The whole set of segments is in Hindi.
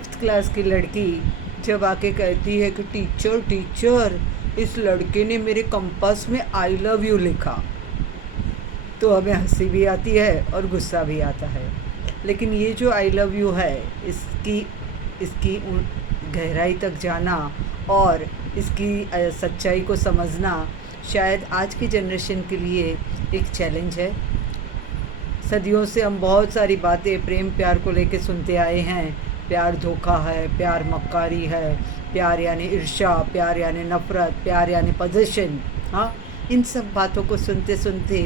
5th क्लास की लड़की जब आके कहती है कि टीचर टीचर इस लड़के ने मेरे कंपास में आई लव यू लिखा, तो हमें हंसी भी आती है और गुस्सा भी आता है। लेकिन ये जो आई लव यू है, इसकी इसकी गहराई तक जाना और इसकी सच्चाई को समझना शायद आज की जनरेशन के लिए एक चैलेंज है। सदियों से हम बहुत सारी बातें प्रेम प्यार को लेके सुनते आए हैं। प्यार धोखा है, प्यार मक्कारी है, प्यार यानी ईर्ष्या, प्यार यानी नफ़रत, प्यार यानी पोजीशन। हाँ, इन सब बातों को सुनते सुनते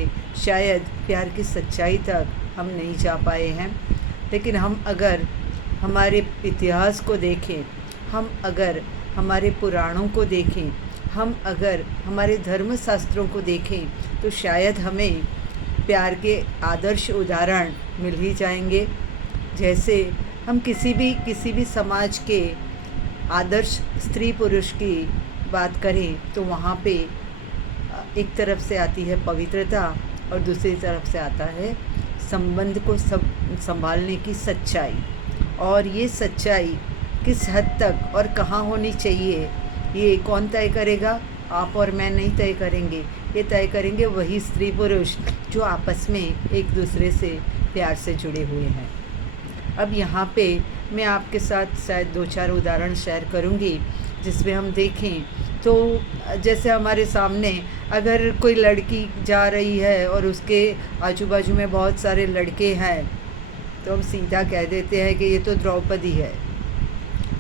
शायद प्यार की सच्चाई तक हम नहीं जा पाए हैं। लेकिन हम अगर हमारे इतिहास को देखें, हम अगर हमारे पुराणों को देखें, हम अगर हमारे धर्म शास्त्रों को देखें, तो शायद हमें प्यार के आदर्श उदाहरण मिल ही जाएंगे। जैसे हम किसी भी समाज के आदर्श स्त्री पुरुष की बात करें तो वहाँ पे एक तरफ से आती है पवित्रता और दूसरी तरफ से आता है संबंध को संभालने की सच्चाई। और ये सच्चाई किस हद तक और कहाँ होनी चाहिए, ये कौन तय करेगा? आप और मैं नहीं तय करेंगे, ये तय करेंगे वही स्त्री पुरुष जो आपस में एक दूसरे से प्यार से जुड़े हुए हैं। अब यहाँ पे मैं आपके साथ शायद 2-4 उदाहरण शेयर करूँगी जिसमें हम देखें तो जैसे हमारे सामने अगर कोई लड़की जा रही है और उसके आजू बाजू में बहुत सारे लड़के हैं, तो हम सीधा कह देते हैं कि ये तो द्रौपदी है।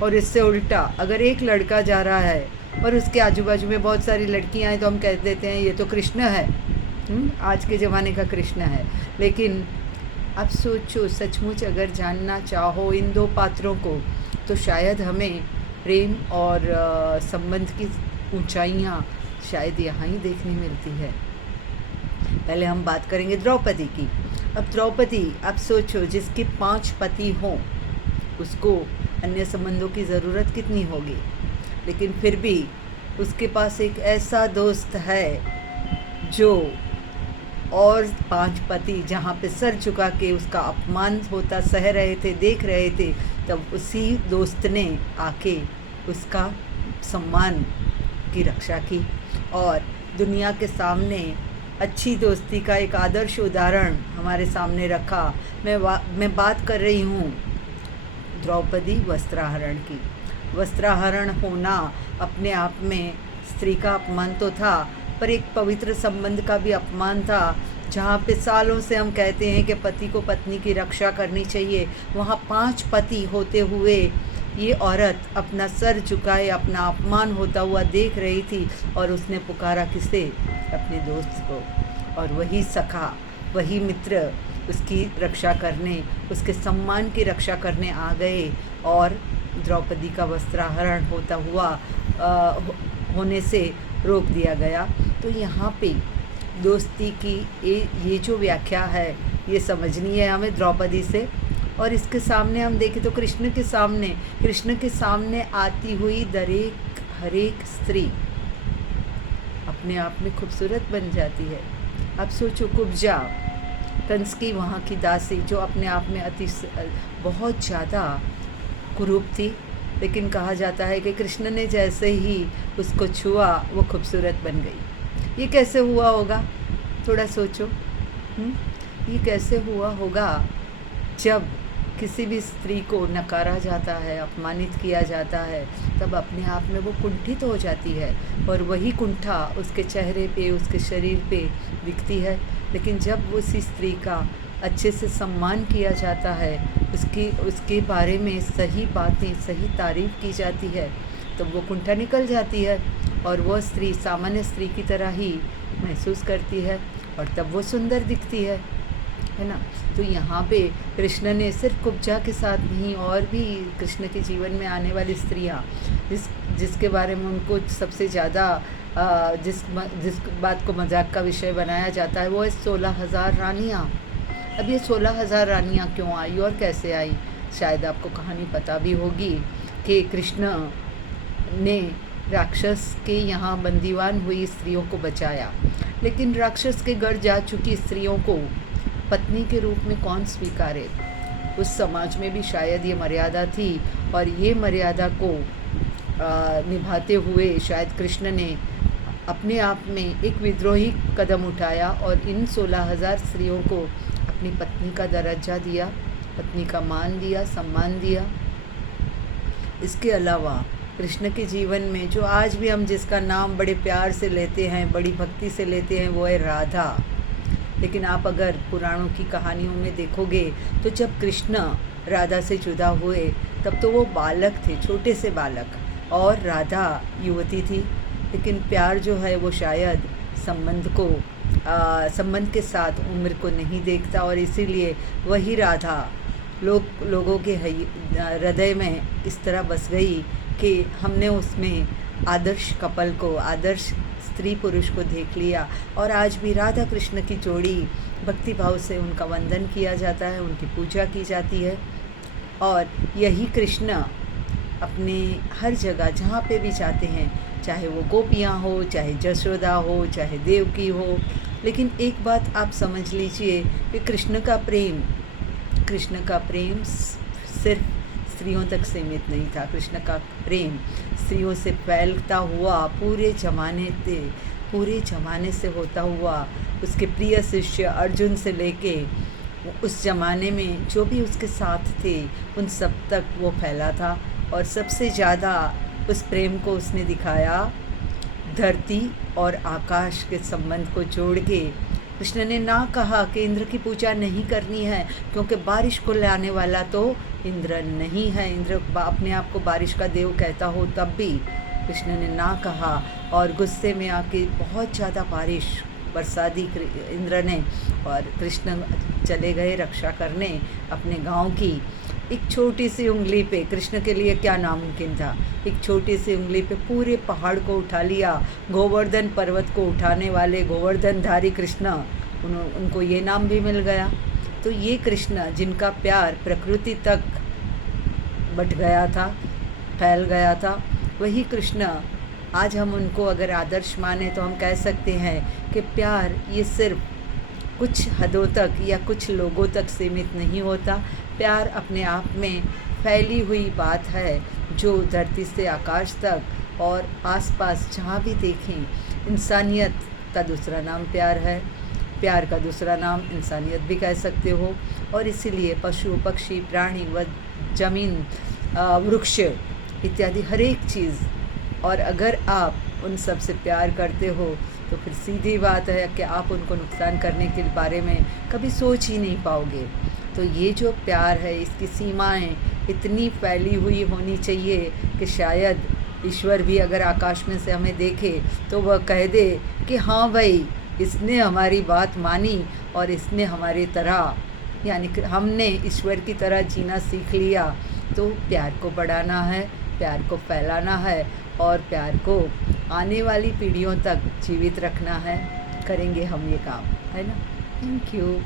और इससे उल्टा अगर एक लड़का जा रहा है और उसके आजू बाजू में बहुत सारी लड़कियां हैं, तो हम कह देते हैं ये तो कृष्ण है। आज के ज़माने का कृष्ण है। लेकिन अब सोचो, सचमुच अगर जानना चाहो इन दो पात्रों को, तो शायद हमें प्रेम और संबंध की ऊंचाइयां शायद यहाँ ही देखने मिलती है। पहले हम बात करेंगे द्रौपदी की। अब द्रौपदी, अब सोचो, जिसके 5 पति हों, उसको अन्य संबंधों की ज़रूरत कितनी होगी। लेकिन फिर भी उसके पास एक ऐसा दोस्त है जो और 5 पति जहाँ पे सर झुका के उसका अपमान होता सह रहे थे, देख रहे थे, तब उसी दोस्त ने आके उसका सम्मान की रक्षा की और दुनिया के सामने अच्छी दोस्ती का एक आदर्श उदाहरण हमारे सामने रखा। मैं बात कर रही हूँ द्रौपदी वस्त्राहरण की। वस्त्राहरण होना अपने आप में स्त्री का अपमान तो था, पर एक पवित्र संबंध का भी अपमान था। जहाँ पे सालों से हम कहते हैं कि पति को पत्नी की रक्षा करनी चाहिए, वहाँ 5 पति होते हुए ये औरत अपना सर झुकाए अपना अपमान होता हुआ देख रही थी और उसने पुकारा किसे? अपने दोस्त को। और वही सखा, वही मित्र उसकी रक्षा करने, उसके सम्मान की रक्षा करने आ गए और द्रौपदी का वस्त्राहरण होता हुआ होने से रोक दिया गया। तो यहाँ पे दोस्ती की ये जो व्याख्या है, ये समझनी है हमें द्रौपदी से। और इसके सामने हम देखें तो कृष्ण के सामने आती हुई हर एक स्त्री अपने आप में खूबसूरत बन जाती है। अब सोचो, कुब्जा, कंस की वहाँ की दासी, जो अपने आप में बहुत ज़्यादा कुरूप थी, लेकिन कहा जाता है कि कृष्ण ने जैसे ही उसको छुआ वो खूबसूरत बन गई। ये कैसे हुआ होगा? थोड़ा सोचो। ये कैसे हुआ होगा? जब किसी भी स्त्री को नकारा जाता है, अपमानित किया जाता है, तब अपने आप में वो कुंठित हो जाती है और वही कुंठा उसके चेहरे पे, उसके शरीर पे दिखती है। लेकिन जब उसी स्त्री का अच्छे से सम्मान किया जाता है, उसके बारे में सही बातें, सही तारीफ़ की जाती है, तब वो कुंठा निकल जाती है और वह स्त्री सामान्य स्त्री की तरह ही महसूस करती है और तब वो सुंदर दिखती है ना। तो यहाँ पे कृष्ण ने सिर्फ कुब्जा के साथ नहीं, और भी कृष्ण के जीवन में आने वाली स्त्रियाँ जिसके बारे में उनको सबसे ज़्यादा जिस बात को मजाक का विषय बनाया जाता है, वो है 16,000 रानियाँ। अब ये 16,000 रानियाँ क्यों आई और कैसे आई? शायद आपको कहानी पता भी होगी कि कृष्ण ने राक्षस के यहाँ बंदीवान हुई स्त्रियों को बचाया, लेकिन राक्षस के घर जा चुकी स्त्रियों को पत्नी के रूप में कौन स्वीकारे? उस समाज में भी शायद ये मर्यादा थी और ये मर्यादा को निभाते हुए शायद कृष्ण ने अपने आप में एक विद्रोही कदम उठाया और इन 16,000 स्त्रियों को अपनी पत्नी का दर्जा दिया, पत्नी का मान दिया, सम्मान दिया। इसके अलावा कृष्ण के जीवन में जो आज भी हम जिसका नाम बड़े प्यार से लेते हैं, बड़ी भक्ति से लेते हैं, वो है राधा। लेकिन आप अगर पुराणों की कहानियों में देखोगे तो जब कृष्ण राधा से जुदा हुए तब तो वो बालक थे, छोटे से बालक, और राधा युवती थी। लेकिन प्यार जो है वो शायद संबंध के साथ उम्र को नहीं देखता, और इसीलिए वही राधा लोगों के हृदय में इस तरह बस गई कि हमने उसमें आदर्श कपल को, आदर्श स्त्री पुरुष को देख लिया। और आज भी राधा कृष्ण की जोड़ी भक्ति भाव से उनका वंदन किया जाता है, उनकी पूजा की जाती है। और यही कृष्ण अपने हर जगह जहाँ पे भी जाते हैं, चाहे वो गोपियाँ हो, चाहे जशोदा हो, चाहे देवकी हो, लेकिन एक बात आप समझ लीजिए कि कृष्ण का प्रेम सिर्फ स्त्रियों तक सीमित नहीं था। कृष्ण का प्रेम स्त्रियों से फैलता हुआ पूरे ज़माने से होता हुआ उसके प्रिय शिष्य अर्जुन से लेके उस ज़माने में जो भी उसके साथ थे उन सब तक वो फैला था। और सबसे ज़्यादा उस प्रेम को उसने दिखाया धरती और आकाश के संबंध को जोड़ के। कृष्ण ने ना कहा कि इंद्र की पूजा नहीं करनी है, क्योंकि बारिश को लाने वाला तो इंद्र नहीं है। इंद्र अपने आप को बारिश का देव कहता हो तब भी कृष्ण ने ना कहा, और गुस्से में आके बहुत ज़्यादा बारिश बरसा दी इंद्र ने, और कृष्ण चले गए रक्षा करने अपने गांव की। एक छोटी सी उंगली पे कृष्ण के लिए क्या नामुमकिन था, एक छोटी सी उंगली पे पूरे पहाड़ को उठा लिया। गोवर्धन पर्वत को उठाने वाले गोवर्धनधारी कृष्ण, उनको ये नाम भी मिल गया। तो ये कृष्ण जिनका प्यार प्रकृति तक बट गया था, फैल गया था, वही कृष्ण आज हम उनको अगर आदर्श माने तो हम कह सकते हैं कि प्यार ये सिर्फ कुछ हदों तक या कुछ लोगों तक सीमित नहीं होता। प्यार अपने आप में फैली हुई बात है जो धरती से आकाश तक और आसपास जहाँ भी देखें, इंसानियत का दूसरा नाम प्यार है। प्यार का दूसरा नाम इंसानियत भी कह सकते हो। और इसीलिए पशु पक्षी प्राणी व जमीन वृक्ष इत्यादि हर एक चीज़, और अगर आप उन सब से प्यार करते हो तो फिर सीधी बात है कि आप उनको नुकसान करने के बारे में कभी सोच ही नहीं पाओगे। तो ये जो प्यार है इसकी सीमाएं इतनी फैली हुई होनी चाहिए कि शायद ईश्वर भी अगर आकाश में से हमें देखे तो वह कह दे कि हाँ भाई, इसने हमारी बात मानी और इसने हमारी तरह, यानी कि हमने ईश्वर की तरह जीना सीख लिया। तो प्यार को बढ़ाना है, प्यार को फैलाना है और प्यार को आने वाली पीढ़ियों तक जीवित रखना है। करेंगे हम ये काम, है ना। Thank you.